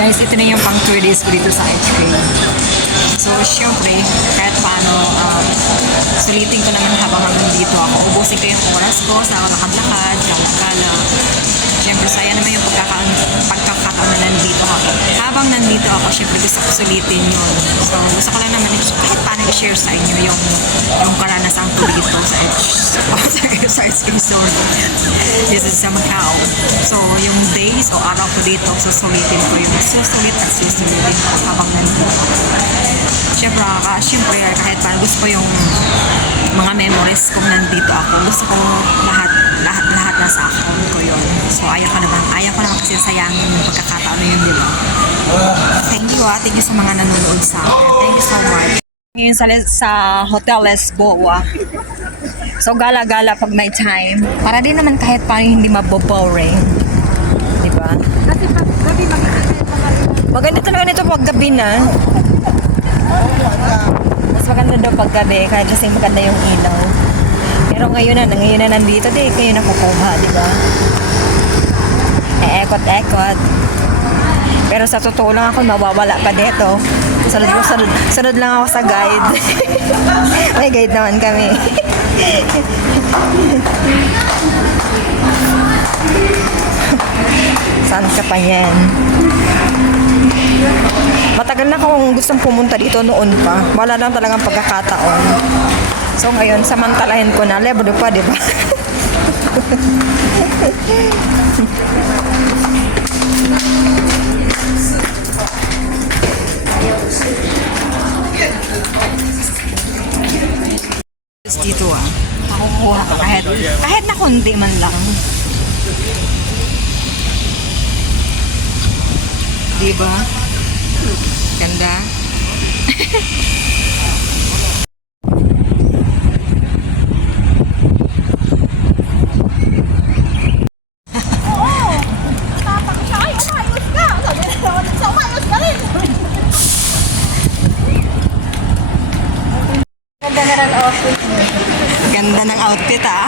Guys, ito na yung pang 3 days ko dito sa HK. So, syempre, kahit paano, um, sulitin ko naman habang hanggang dito ako. Ubusin ko yung oras ko sa lakad-lakad, gala-gala. Syempre, saya naman yung pagkaka pagkakataon na nandito ako. Habang nandito ako, syempre gusto ko sulitin yun. So, gusto ko lang naman kahit paano i-share sa inyo yung yung karanasan ko dito sa H sa SK Resort. This is sa Macau. So, yung days o araw ko dito, susulitin ko yun. Susulit at susulitin ko habang nandito. Siyempre, ka, siyempre, kahit paano gusto ko yung mga memories kung nandito ako. Gusto ko lahat, lahat, lahat nasa account ko yun. So, ayaw ko naman, ayaw ko naman kasi sayangin yung pagkakataon na yun, di ba? Thank you ah. Thank you sa mga nanonood sa akin. Thank you so much. Ngayon sa, sa Hotel Lesboa. So, gala-gala pag may time. Para din naman kahit paano hindi maboboring. Di ba? Kasi pag gabi mag-aaral Maganda talaga nito pag gabi na. Mas maganda daw pag gabi kahit kasi maganda yung ilaw. Pero ngayon na, ngayon na nandito, di kayo nakukuha, di ba? Eekot-ekot. Pero sa totoo lang ako, mawawala pa dito. Sunod, ko, sunod, sunod lang ako sa guide. May guide naman kami. Saan ka pa yan? Matagal na akong gustong pumunta dito noon pa. Wala lang talagang pagkakataon. So ngayon, samantalahin ko na. Lebro pa, di ba? dito ah. Makukuha ka kahit, kahit na kundi man lang. Di ba? Ganda. Ay, umayos ka! Sabi na naman sa umayos ka rin! Ganda ng outfit. Ganda ng outfit ah.